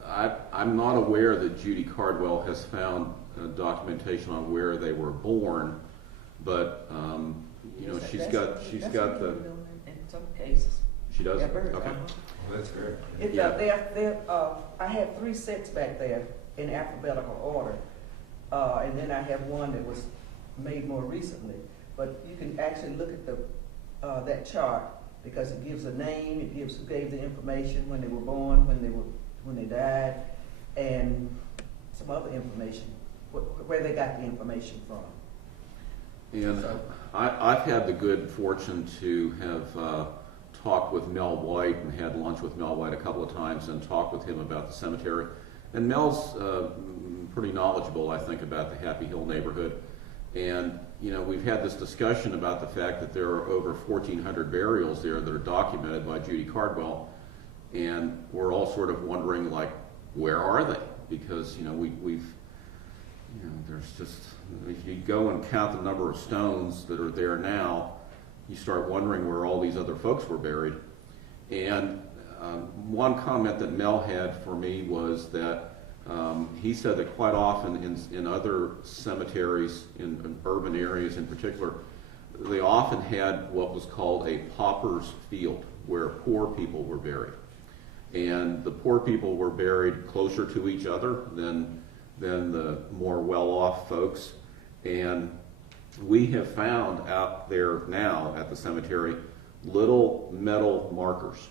I'm not aware that Judy Cardwell has found documentation on where they were born, but she's got the. In some cases. She does. Yeah, birds, okay. Well, that's good. I have 3 sets back there in alphabetical order, and then I have one that was made more recently. But you can actually look at that chart, because it gives a name, it gives who gave the information, when they were born, when they died, and some other information, where they got the information from. And So, I've had the good fortune to have talked with Mel White and had lunch with Mel White a couple of times and talked with him about the cemetery. And Mel's pretty knowledgeable, I think, about the Happy Hill neighborhood. And, you know, we've had this discussion about the fact that there are over 1,400 burials there that are documented by Judy Cardwell. And we're all sort of wondering, like, where are they? Because, you know, there's just, if you go and count the number of stones that are there now, you start wondering where all these other folks were buried. And one comment that Mel had for me was that he said that quite often in other cemeteries, in urban areas in particular, they often had what was called a pauper's field, where poor people were buried. And the poor people were buried closer to each other than the more well-off folks. And we have found out there now at the cemetery little metal markers.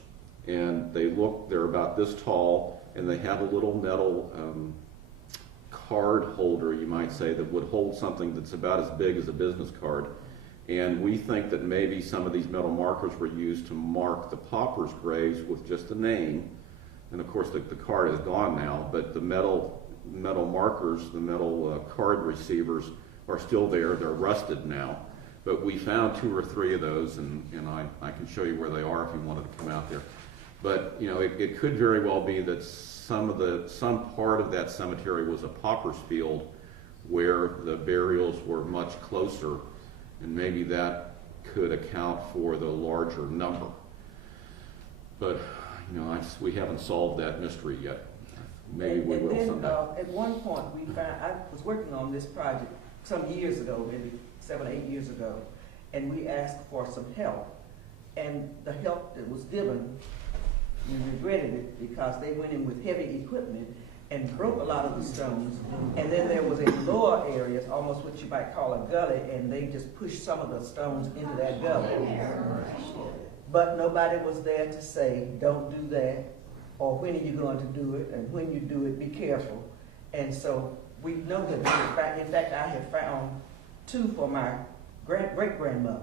And they're about this tall, and they have a little metal card holder, you might say, that would hold something that's about as big as a business card. And we think that maybe some of these metal markers were used to mark the paupers' graves with just a name. And of course the card is gone now, but the metal markers, the metal card receivers are still there. They're rusted now. But we found 2 or 3 of those, and I can show you where they are if you wanted to come out there. But you know, it could very well be that some part of that cemetery was a pauper's field where the burials were much closer, and maybe that could account for the larger number. But you know, we haven't solved that mystery yet. Maybe we will someday. At one point, I was working on this project some years ago, maybe 7 or 8 years ago, and we asked for some help. And the help that was given, we regretted it because they went in with heavy equipment and broke a lot of the stones. And then there was a lower area, almost what you might call a gully, and they just pushed some of the stones into that gully. But nobody was there to say, don't do that, or when are you going to do it, and when you do it, be careful. And so we know that, in fact, I have found 2 for my great-grandmother.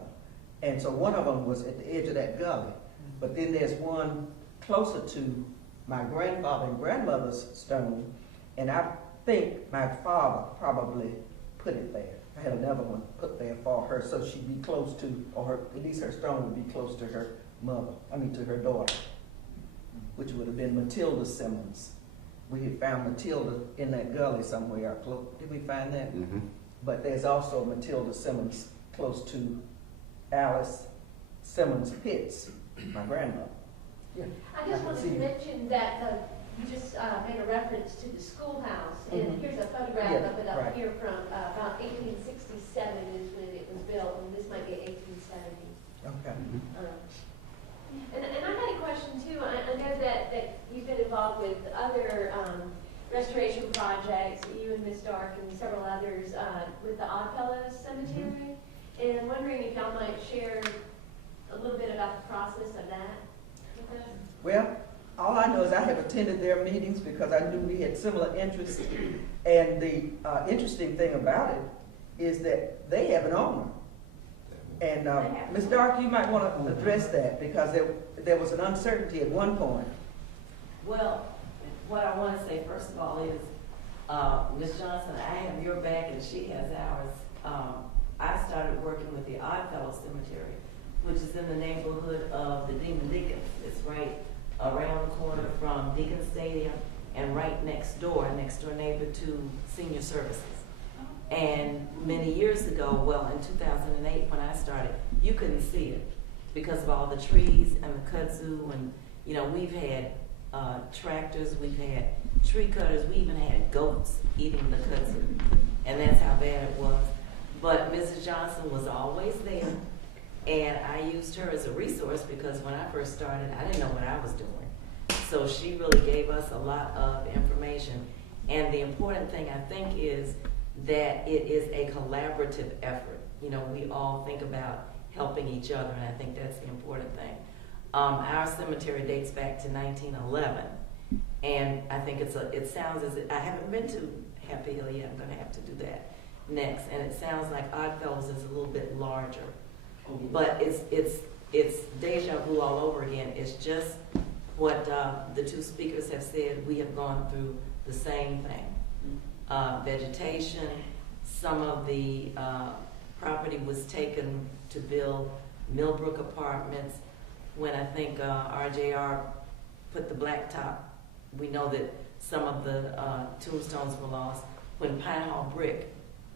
And so one of them was at the edge of that gully. But then there's one closer to my grandfather and grandmother's stone, and I think my father probably put it there. I had another one put there for her so she'd be close to, or at least her stone would be close to her to her daughter, which would have been Matilda Simmons. We had found Matilda in that gully somewhere. Did we find that? Mm-hmm. But there's also Matilda Simmons close to Alice Simmons Pitts, my grandmother. Yeah. I just wanted to mention that you just made a reference to the schoolhouse, and here's a photograph of it up here from about 1867 is when it was built, and this might be 1870. Okay. And I had a question too. I know that you've been involved with other restoration projects, you and Ms. Dark and several others with the Oddfellows Cemetery, and I'm wondering if y'all might share a little bit about the process of that. Well, all I know is I have attended their meetings because I knew we had similar interests. And the interesting thing about it is that they have an owner. And Ms. Dark, you might want to address that because there was an uncertainty at one point. Well, what I want to say first of all is, Ms. Johnson, I have your back and she has ours. I started working with the Oddfellows Cemetery, which is in the neighborhood of the Demon Deacons. It's right around the corner from Deacon Stadium and right next door neighbor to Senior Services. And many years ago, well, in 2008 when I started, you couldn't see it because of all the trees and the kudzu, and you know, we've had tractors, we've had tree cutters, we even had goats eating the kudzu, and that's how bad it was. But Mrs. Johnson was always there, and I used her as a resource because when I first started, I didn't know what I was doing. So she really gave us a lot of information. And the important thing, I think, is that it is a collaborative effort. You know, we all think about helping each other, and I think that's the important thing. Our cemetery dates back to 1911, and I think it sounds as if, I haven't been to Happy Hill yet, I'm gonna have to do that. next, and it sounds like Oddfellows is a little bit larger. But it's deja vu all over again. It's just what the two speakers have said. We have gone through the same thing. Vegetation, some of the property was taken to build Millbrook Apartments. When I think RJR put the blacktop, we know that some of the tombstones were lost. When Pine Hall Brick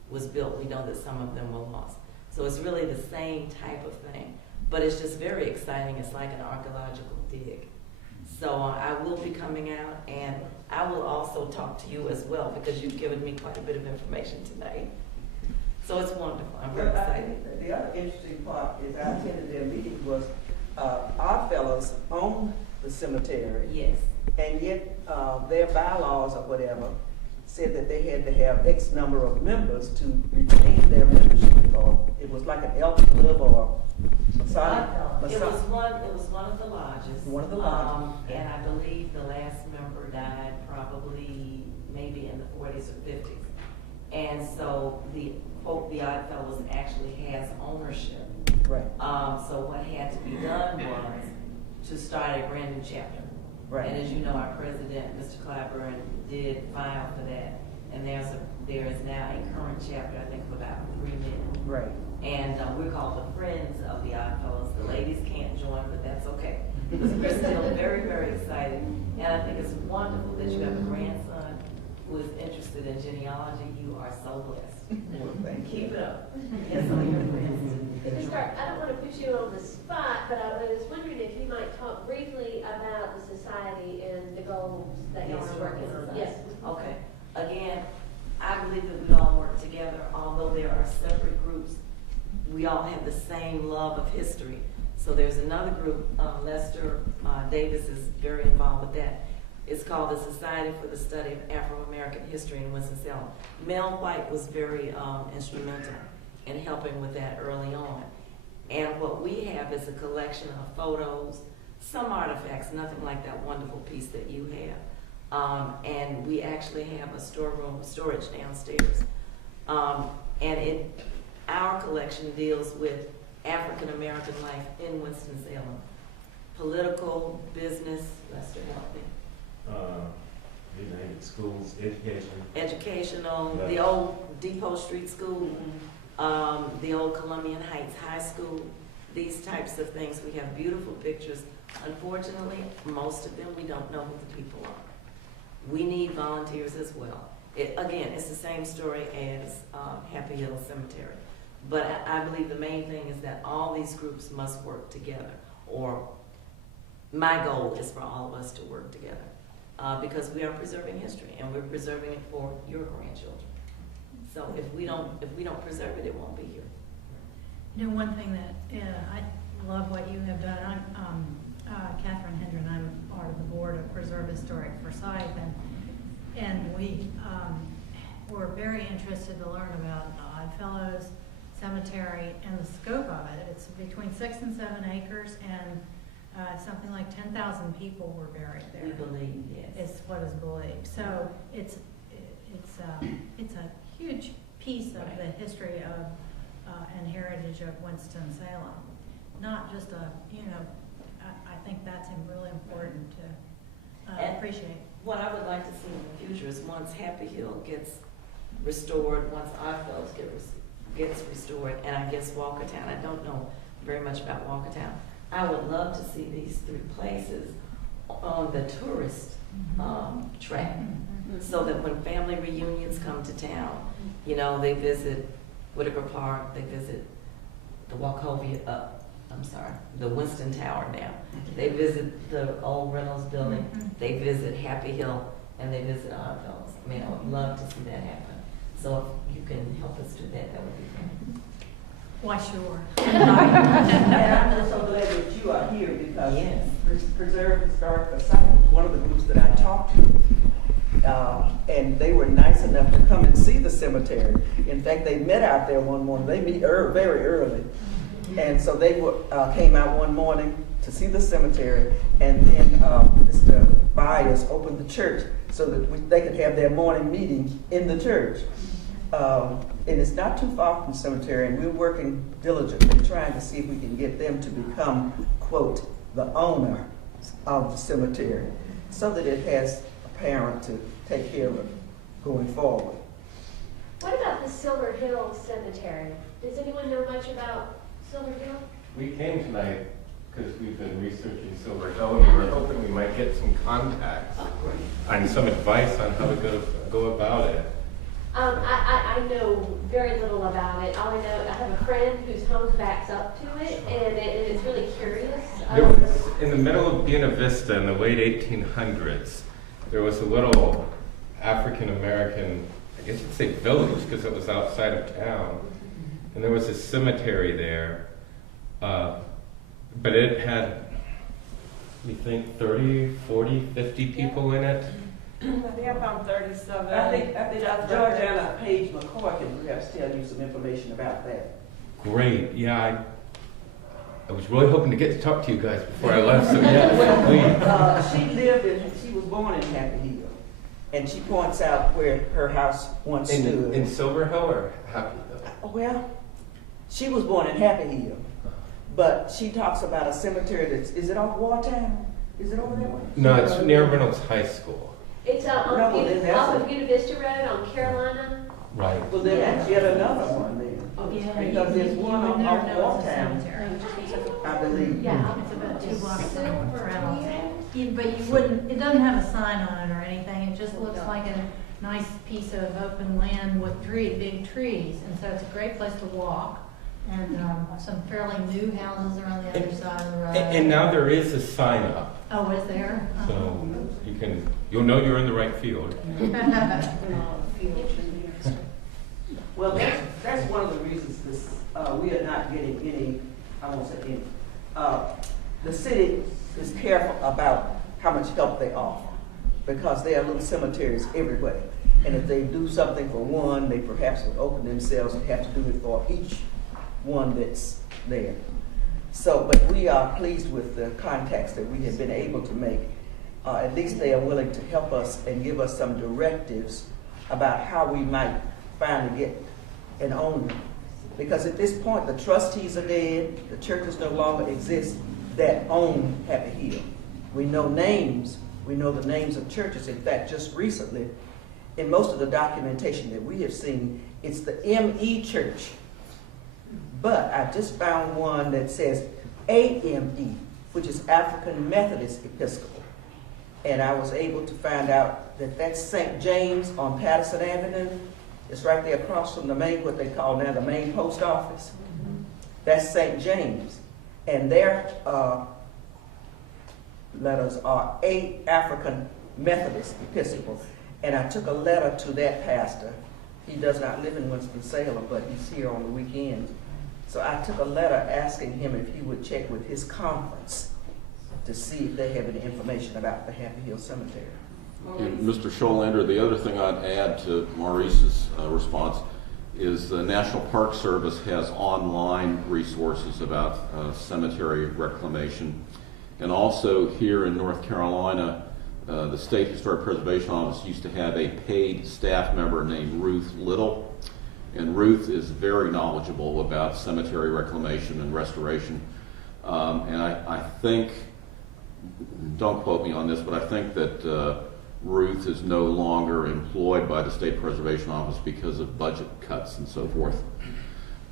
was built, we know that some of them were lost. So it's really the same type of thing, but it's just very exciting. It's like an archaeological dig. So I will be coming out, and I will also talk to you as well, because you've given me quite a bit of information tonight. So it's wonderful. I'm very excited. The other interesting part is I attended their meeting was Oddfellows own the cemetery. Yes. And yet their bylaws or whatever said that they had to have X number of members to retain their membership, or it was like an elk club or Masonic. It was one of the lodges. One of the lodges. And I believe the last member died probably maybe in the 40s or 50s. And so the Oddfellows actually has ownership. Right. So what had to be done was to start a brand new chapter. Right. And as you know, our president, Mr. Clyburn, did file for that. And there is now a current chapter, I think, of about 3 men. Right. And we're called the Friends of the Oddfellows. The ladies can't join, but that's okay. Because we're still very, very excited. And I think it's wonderful that you have a grandson who is interested in genealogy. You are so blessed. Thank you. Keep it up. And some of your friends. Mr. I don't want to put you on the spot, but I was wondering if you might talk briefly about the society and the goals that y'all are working on. Yes. Okay. Again, I believe that we all work together, although there are separate groups. We all have the same love of history. So there's another group, Lester Davis is very involved with that. It's called the Society for the Study of Afro-American History in Winston-Salem. Mel White was very instrumental in helping with that early on. And what we have is a collection of photos, some artifacts, nothing like that wonderful piece that you have. And we actually have a storage downstairs. Our collection deals with African American life in Winston-Salem. Political, business, Lester, help me. You name it, schools, education. Educational, Yes. the old Depot Street School, the old Columbian Heights High School, these types of things. We have beautiful pictures. Unfortunately, most of them we don't know who the people are. We need volunteers as well. Again, it's the same story as Happy Hill Cemetery. But I believe the main thing is that all these groups must work together, or my goal is for all of us to work together. Because we are preserving history, and we're preserving it for your grandchildren. So if we don't preserve it, it won't be here. You know, one thing that I love what you have done. I'm Catherine Hendren. I'm part of the board of Preserve Historic Forsyth, and we were very interested to learn about Oddfellows Cemetery and the scope of it. It's between 6 and 7 acres, and something like 10,000 people were buried there. We believe, yes. Is what is believed. So it's a huge piece of the history of and heritage of Winston-Salem. Not just I think that's really important to appreciate. What I would like to see in the future is once Happy Hill gets restored, once Oddfellows gets restored, and I guess Walkertown, I don't know very much about Walkertown. I would love to see these 3 places on the tourist track, so that when family reunions come to town, you know, they visit Whitaker Park, they visit the the Winston Tower now. They visit the old Reynolds building, they visit Happy Hill, and they visit Oddfellows. I mean, I would love to see that happen. So if you can help us do that, that would be great. Why, sure. And I'm just so glad that you are here, because Yes. Preserve Historic Forsyth was one of the groups that I talked to. And they were nice enough to come and see the cemetery. In fact, they met out there one morning. They meet very early. And so they came out one morning to see the cemetery, and then Mr. Byers opened the church so that they could have their morning meeting in the church. And it's not too far from the cemetery, and we're working diligently trying to see if we can get them to become, quote, the owner of the cemetery, so that it has a parent to take care of it going forward. What about the Silver Hill Cemetery? Does anyone know much about Silver Hill? We came tonight because we've been researching Silver Hill, and we were hoping we might get some contacts and some advice on how to go about it. I know very little about it. All I know, I have a friend whose home backs up to it, and it's really curious. It was in the middle of Buena Vista in the late 1800s. There was a little African-American, I guess you'd say village, because it was outside of town. And there was a cemetery there. But it had, we think, 30, 40, 50 people in it. I think I found 37. I think Georgiana Page McCoy can perhaps tell you some information about that. Great, yeah. I was really hoping to get to talk to you guys before I left, so yeah, please. She was born in Happy Hill, and she points out where her house once stood. In Silver Hill or Happy Hill? Well, she was born in Happy Hill, but she talks about a cemetery is it off Wartown? Is it over that way? No, it's near Reynolds High School. It's off of Buena Vista Road on Carolina. Right. Well, then that's yet another one then. Yeah, Because there's you one would on never know it's a Wartown, cemetery. I believe. Yeah, it's about 2 blocks from Silver Reynolds. Hill. But you wouldn't, it doesn't have a sign on it or anything, it just looks like a nice piece of open land with big trees, and so it's a great place to walk. And some fairly new houses are on the other side of the road. And now there is a sign up, Oh, is there? so you'll know you're in the right field. Well, that's one of the reasons we are not getting any, I won't say any, the city is careful about how much help they offer, because there are little cemeteries everywhere. And if they do something for one, they perhaps would open themselves and have to do it for each one that's there. So, but we are pleased with the contacts that we have been able to make. At least they are willing to help us and give us some directives about how we might finally get an owner. Because at this point, the trustees are dead, the churches no longer exist that own Happy Hill. We know names, we know the names of churches. In fact, just recently, in most of the documentation that we have seen, it's the ME Church. But I just found one that says AME, which is African Methodist Episcopal. And I was able to find out that that's St. James on Patterson Avenue. It's right there across from the main, what they call now the main post office. That's St. James. And their letters are A African Methodist Episcopal. And I took a letter to that pastor. He does not live in Winston-Salem, but he's here on the weekends. So I took a letter asking him if he would check with his conference to see if they have any information about the Happy Hill Cemetery. And Mr. Scholander, the other thing I'd add to Maurice's response is the National Park Service has online resources about cemetery reclamation. And also here in North Carolina, the State Historic Preservation Office used to have a paid staff member named Ruth Little. And Ruth is very knowledgeable about cemetery reclamation and restoration. And I think, don't quote me on this, but I think that Ruth is no longer employed by the State Preservation Office because of budget cuts and so forth.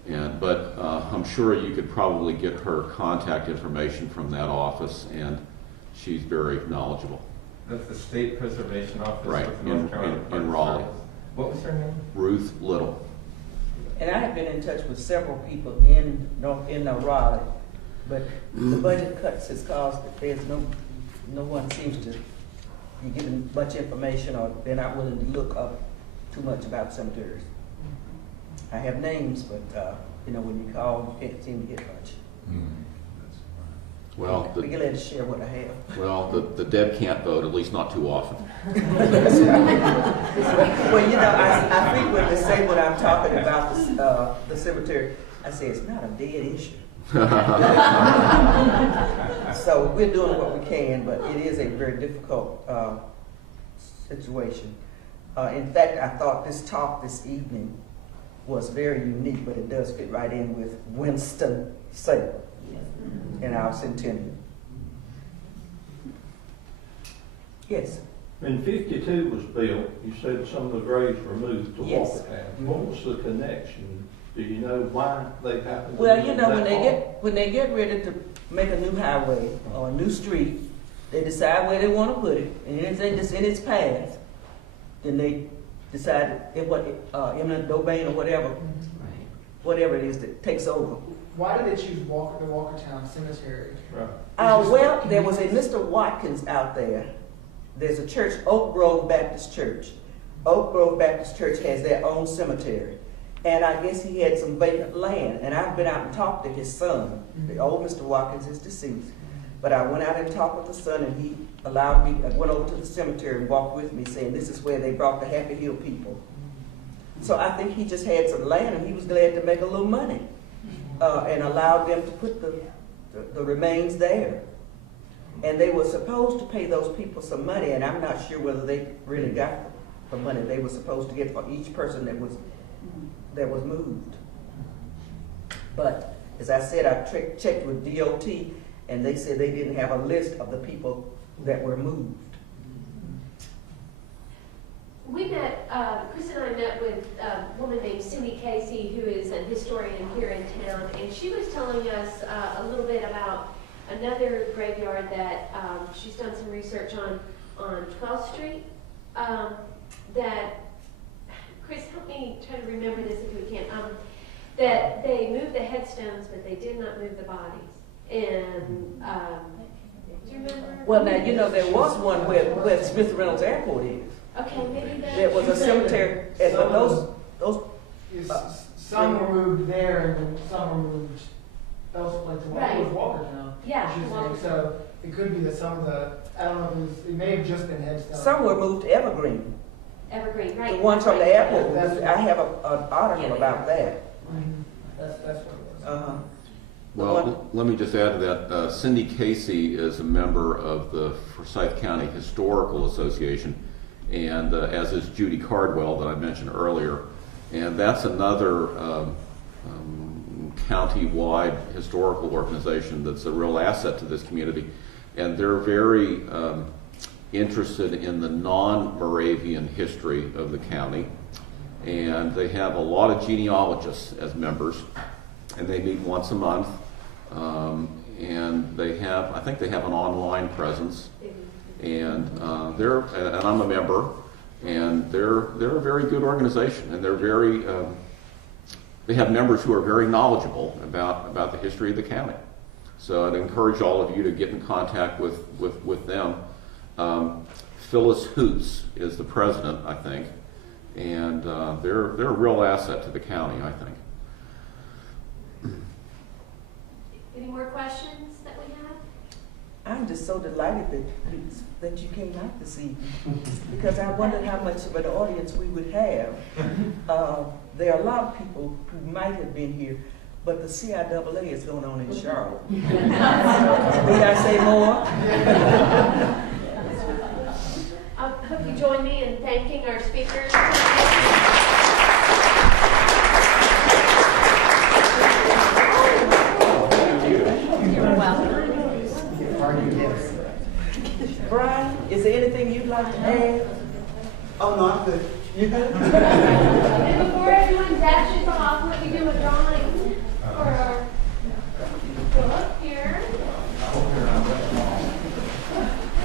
But I'm sure you could probably get her contact information from that office, and she's very knowledgeable. That's the State Preservation Office Right, of North Carolina Park in Raleigh. Service. What was her name? Ruth Little. And I have been in touch with several people in Raleigh, but the budget cuts has caused that there's no one seems to be given much information, or they're not willing to look up too much about cemeteries. I have names, but when you call, you can't seem to get much. Well, Be glad to share what I have. well, the dead can't vote, at least not too often. Well, I frequently say when I'm talking about the cemetery, I say it's not a dead issue. So we're doing what we can, but it is a very difficult situation. In fact, I thought this talk this evening was very unique, but it does fit right in with Winston-Salem in our centennial. Yes. When 52 was built, you said some of the graves were moved to Yes. Walkertown. What was the connection? Do you know why they happened? Well, you know, when they get ready to make a new highway or a new street, they decide where they want to put it, and if it's in its path, then they decide eminent domain or whatever it is that takes over. Why did they choose the Walkertown Cemetery? Right. Well, there was a Mr. Watkins out there. There's a church, Oak Grove Baptist Church. Oak Grove Baptist Church has their own cemetery. And I guess he had some vacant land. And I've been out and talked to his son. The old Mr. Watkins is deceased. But I went out and talked with the son, and he allowed me, I went over to the cemetery and walked with me, saying this is where they brought the Happy Hill people. So I think he just had some land, and he was glad to make a little money, and allowed them to put the remains there. And they were supposed to pay those people some money, and I'm not sure whether they really got the money they were supposed to get for each person that was moved. But as I said, I checked with DOT, and they said they didn't have a list of the people that were moved. We met, Chris and I met with a woman named Cindy Casey, who is an historian here in town, and she was telling us a little bit about another graveyard that she's done some research on 12th Street. That, Chris, help me try to remember this if we can. That they moved the headstones, but they did not move the bodies. And do you remember? Well, now, you know, there was one where Smith Reynolds Airport is. Okay, maybe that. There was a cemetery, but those Some were moved there, and then some were moved elsewhere, like Right. to Walkertown. Yeah, I should say. Walkertown. So it could be that some of the, I don't know, it may have just been headstones. some were moved to Evergreen. Evergreen, right. The one from the airport. That's- I have an article about that. That's what it was. Uh-huh. Well, let me just add to that. Cindy Casey is a member of the Forsyth County Historical Association, and as is Judy Cardwell that I mentioned earlier. And that's another county-wide historical organization that's a real asset to this community. And they're very interested in the non-Moravian history of the county. And they have a lot of genealogists as members, and they meet once a month. And they have, I think they have an online presence, and and I'm a member, and they're a very good organization, and they're very, they have members who are very knowledgeable about the history of the county. So I'd encourage all of you to get in contact with them. Phyllis Hoots is the president, I think, and they're a real asset to the county, I think. Any more questions that we have? I'm just so delighted that you came out this evening, because I wondered how much of an audience we would have. There are a lot of people who might have been here, but the CIAA is going on in Charlotte. Need I say more? I hope you join me in thanking our speakers. You're welcome. Brian, is there anything you'd like to add? Oh, no, I'm good. You good? And before everyone dashes off, let me do a drawing